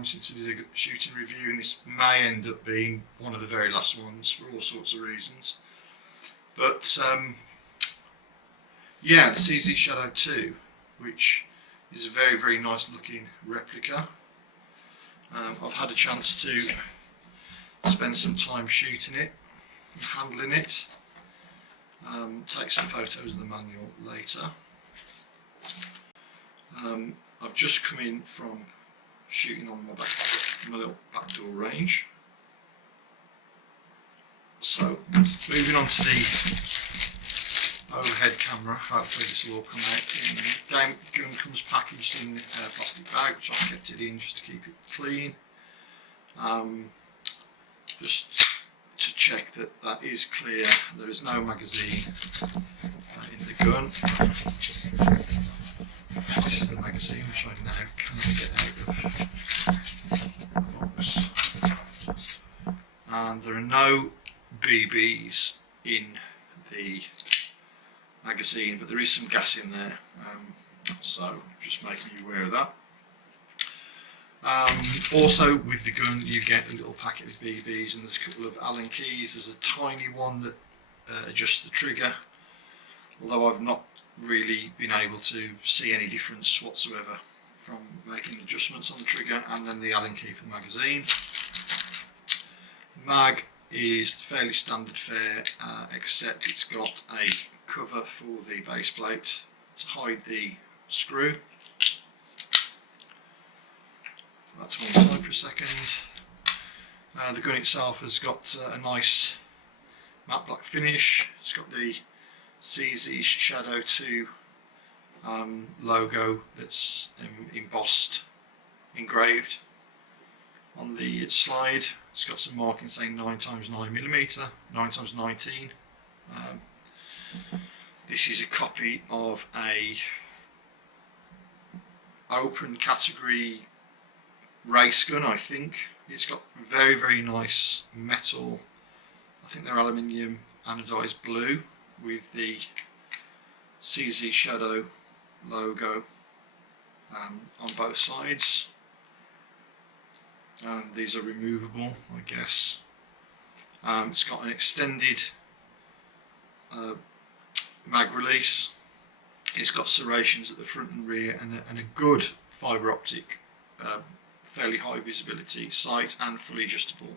time since I did a shooting review, and this may end up being one of the very last ones for all sorts of reasons. But yeah, the C02, which is a very, very nice looking replica. I've had a chance to spend some time shooting it and handling it. Take some photos of the manual later. I've just come in from shooting on my little backdoor range. So moving on to the overhead camera, hopefully this will all come out. The gun comes packaged in a plastic bag, which I've kept it in just to keep it clean. Just to check that that is clear, there is no magazine in the gun. This is the magazine, which I now cannot get out of the box. And there are no BBs in the magazine, but there is some gas in there, so just making you aware of that. Also with the gun you get a little packet of BBs, and there's a couple of Allen keys. There's a tiny one that adjusts the trigger, although I've not really been able to see any difference whatsoever from making adjustments on the trigger, and then the Allen key for the magazine. The mag is fairly standard fare, except it's got a cover for the base plate to hide the screw. That's one side for a second. The gun itself has got a nice matte black finish. It's got the C02 logo that's embossed, engraved on the slide. It's got some markings saying 9x9mm, 9x19. This is a copy of a open category race gun, I think. It's got very, very nice metal, I think they're aluminium anodized blue, with the CZ Shadow logo on both sides. And these are removable, I guess. It's got an extended mag release. It's got serrations at the front and rear, and a good fibre optic, fairly high visibility sight, and fully adjustable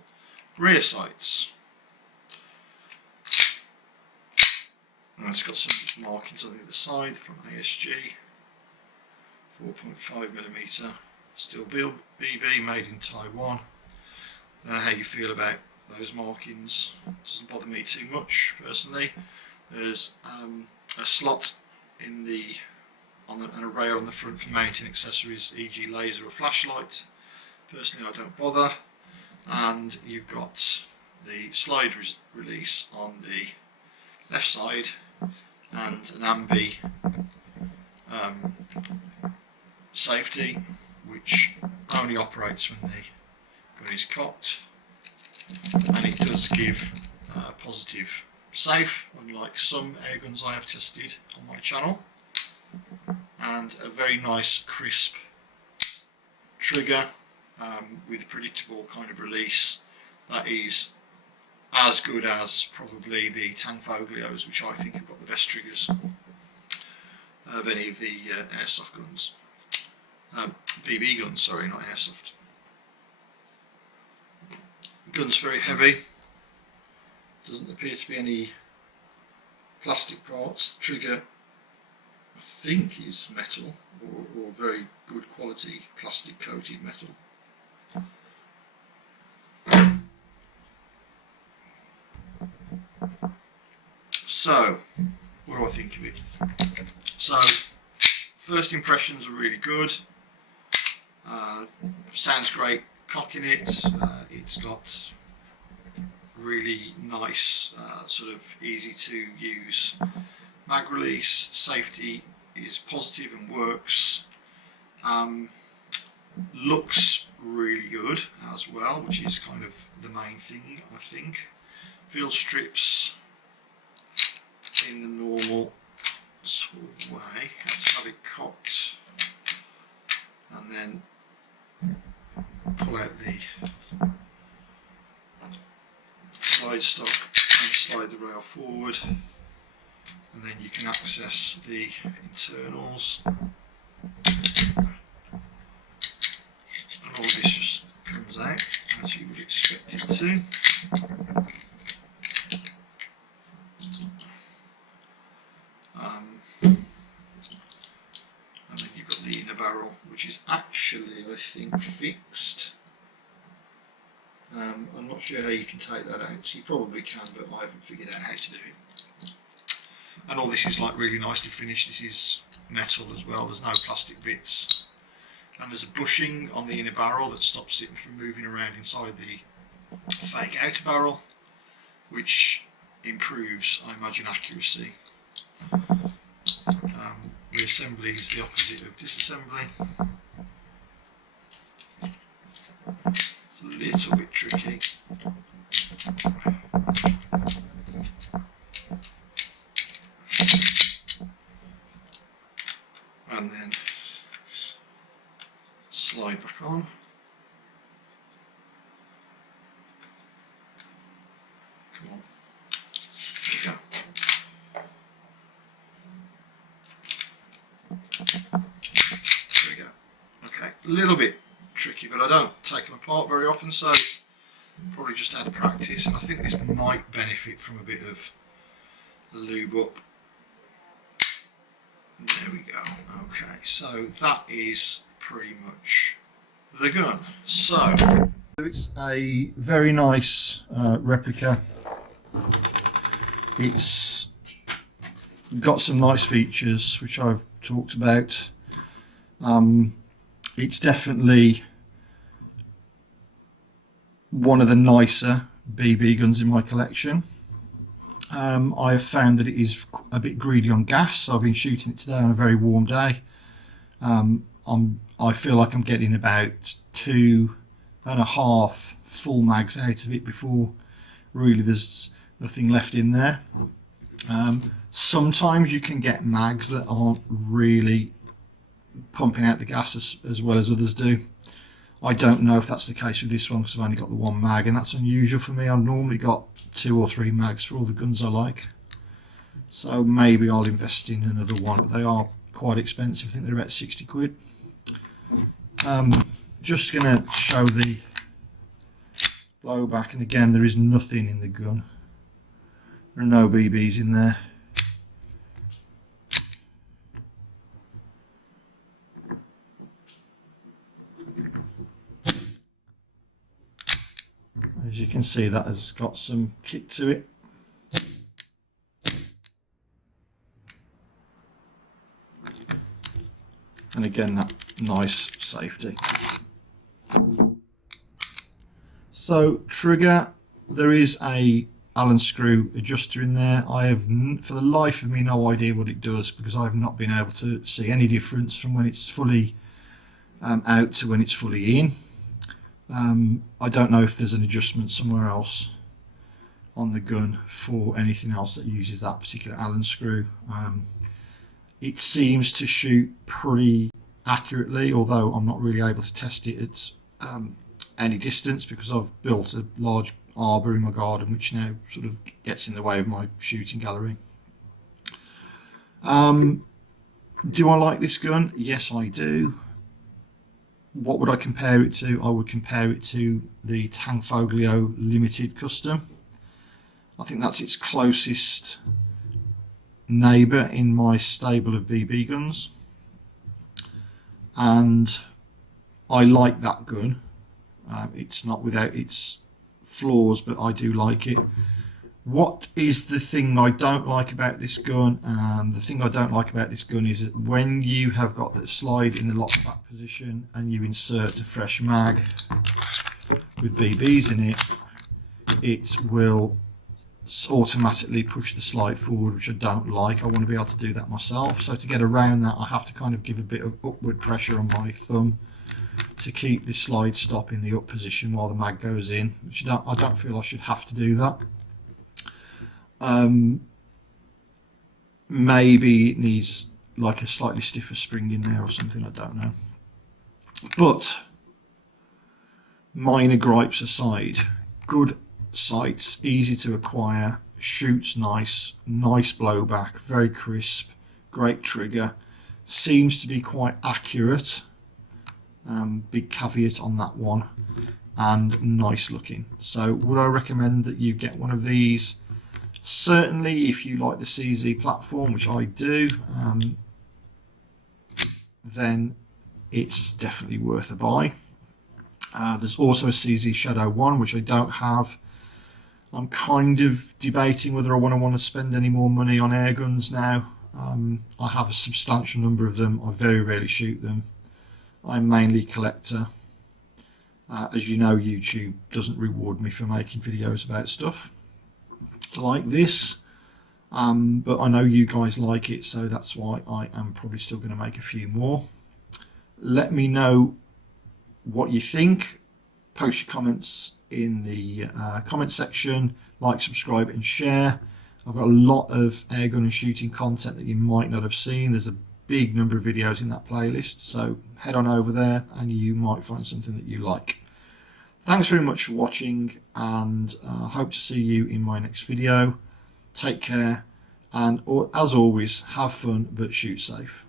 rear sights. And it's got some markings on the other side from ASG, 4.5mm steel BB made in Taiwan. I don't know how you feel about those markings. It doesn't bother me too much personally. There's a slot in and a rail on the front for mounting accessories, e.g. laser or flashlight. Personally, I don't bother. And you've got the slide release on the left side, and an ambi safety, which only operates when the gun is cocked, and it does give positive safe, unlike some air guns I have tested on my channel. And a very nice crisp trigger with a predictable kind of release that is as good as probably the Tanfoglios, which I think have got the best triggers of any of the airsoft guns. BB guns, sorry, not airsoft. The gun's very heavy. Doesn't appear to be any plastic parts. The trigger, I think, is metal, or very good quality plastic coated metal. So, what do I think of it? So, first impressions are really good. Sounds great cocking it. It's got really nice, sort of easy to use mag release. Safety is positive and works. Looks really good as well, which is kind of the main thing, I think. Field strips in the normal sort of way. Let's have it cocked, and then pull out the slide stock and slide the rail forward, and then you can access the internals, and all this just comes out as you would expect it to. And then you've got the inner barrel, which is actually, I think, fixed. I'm not sure how you can take that out. You probably can, but I haven't figured out how to do it. And all this is like really nicely finished. This is metal as well. There's no plastic bits. And there's a bushing on the inner barrel that stops it from moving around inside the fake outer barrel, which improves, I imagine, accuracy. Reassembly is the opposite of disassembly. It's a little bit tricky. And then slide back on. Come on. There we go. There we go. Okay, a little bit tricky, but I don't take them apart very often, so probably just out of practice, and I think this might benefit from a bit of lube up. There we go. Okay, so that is pretty much the gun. So it's a very nice replica. It's got some nice features which I've talked about. It's definitely one of the nicer BB guns in my collection. I have found that it is a bit greedy on gas, so I've been shooting it today on a very warm day. I feel like I'm getting about 2.5 full mags out of it before really there's nothing left in there. Sometimes you can get mags that aren't really pumping out the gas as well as others do. I don't know if that's the case with this one because I've only got the one mag, and that's unusual for me. I've normally got 2 or 3 mags for all the guns I like. So maybe I'll invest in another one. They are quite expensive. I think they're about 60 quid. Just going to show the blowback, and again there is nothing in the gun. There are no BBs in there. As you can see, that has got some kick to it. And again, that nice safety. So trigger, there is a Allen screw adjuster in there. I have, for the life of me, no idea what it does because I've not been able to see any difference from when it's fully out to when it's fully in. I don't know if there's an adjustment somewhere else on the gun for anything else that uses that particular Allen screw. It seems to shoot pretty accurately, although I'm not really able to test it at any distance because I've built a large arbour in my garden which now sort of gets in the way of my shooting gallery. Do I like this gun? Yes, I do. What would I compare it to? I would compare it to the Tanfoglio Limited Custom. I think that's its closest neighbour in my stable of BB guns, and I like that gun. It's not without its flaws, but I do like it. What is the thing I don't like about this gun? The thing I don't like about this gun is that when you have got that slide in the lock back position and you insert a fresh mag with BBs in it, it will automatically push the slide forward, which I don't like. I want to be able to do that myself. So to get around that, I have to kind of give a bit of upward pressure on my thumb to keep the slide stop in the up position while the mag goes in, which I don't feel I should have to do that. Maybe it needs like a slightly stiffer spring in there or something, I don't know. But minor gripes aside, good sights, easy to acquire, shoots nice, nice blowback, very crisp, great trigger, seems to be quite accurate, big caveat on that one, and nice looking. So would I recommend that you get one of these? Certainly if you like the CZ platform, which I do, then it's definitely worth a buy. There's also a CZ Shadow 1 which I don't have. I'm kind of debating whether I want to spend any more money on air guns now. I have a substantial number of them. I very rarely shoot them. I'm mainly a collector. As you know, YouTube doesn't reward me for making videos about stuff like this, but I know you guys like it, so that's why I am probably still going to make a few more. Let me know what you think. Post your comments in the comment section, like, subscribe and share. I've got a lot of airgun and shooting content that you might not have seen. There's a big number of videos in that playlist, so head on over there and you might find something that you like. Thanks very much for watching, and I hope to see you in my next video. Take care, and as always, have fun but shoot safe.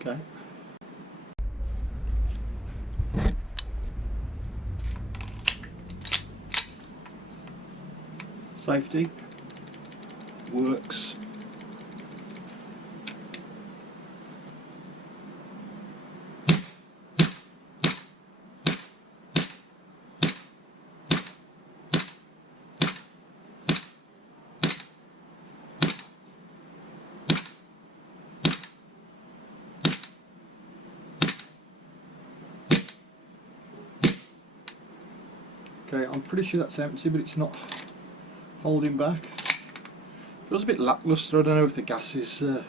Okay. Safety works. Okay, I'm pretty sure that's empty, but it's not holding back. Feels a bit lackluster. I don't know if the gas is there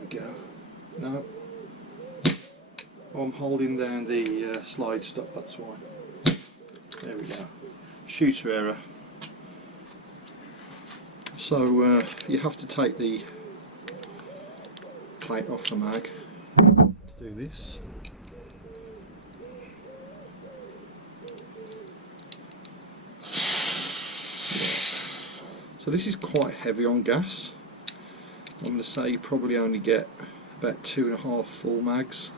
we go. No. Oh, I'm holding down the slide stop, that's why. There we go. Shooter error. So you have to take the plate off the mag to do this. So this is quite heavy on gas. I'm going to say you probably only get about 2.5 full mags,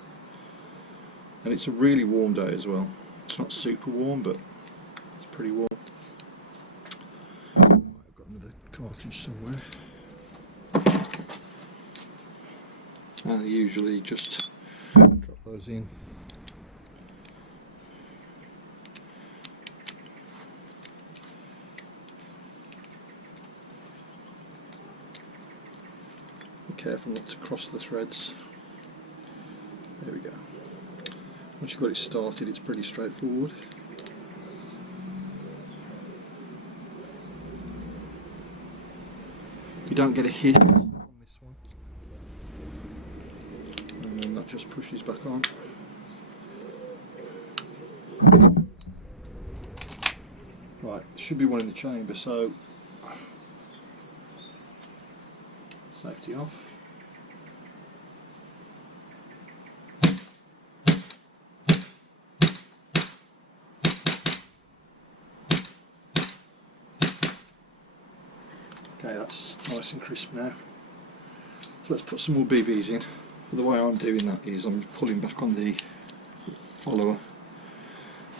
and it's a really warm day as well. It's not super warm, but it's pretty warm. I've got another cartridge somewhere. And I usually just drop those in. Careful not to cross the threads. There we go. Once you've got it started, it's pretty straightforward. You don't get a hit on this one, and then that just pushes back on. Right, there should be one in the chamber, so safety off. Okay, that's nice and crisp now. So let's put some more BBs in. The way I'm doing that is I'm pulling back on the follower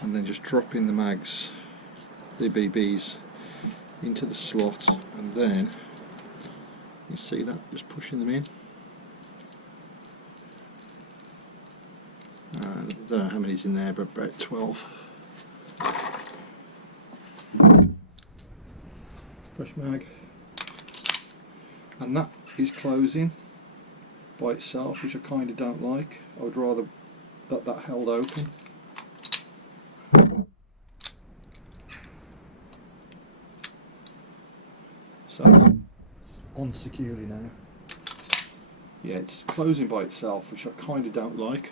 and then just dropping the mags, the BBs, into the slot, and then you see that, just pushing them in. I don't know how many's in there, but about 12. Fresh mag. And that is closing. by itself, which I kind of don't like. I would rather that held open. So it's on securely now. Yeah, it's closing by itself, which I kind of don't like.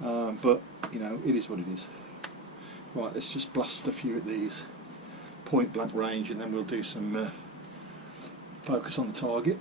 But you know, it is what it is. Right, let's just blast a few of these point blank range, and then we'll do some focus on the target.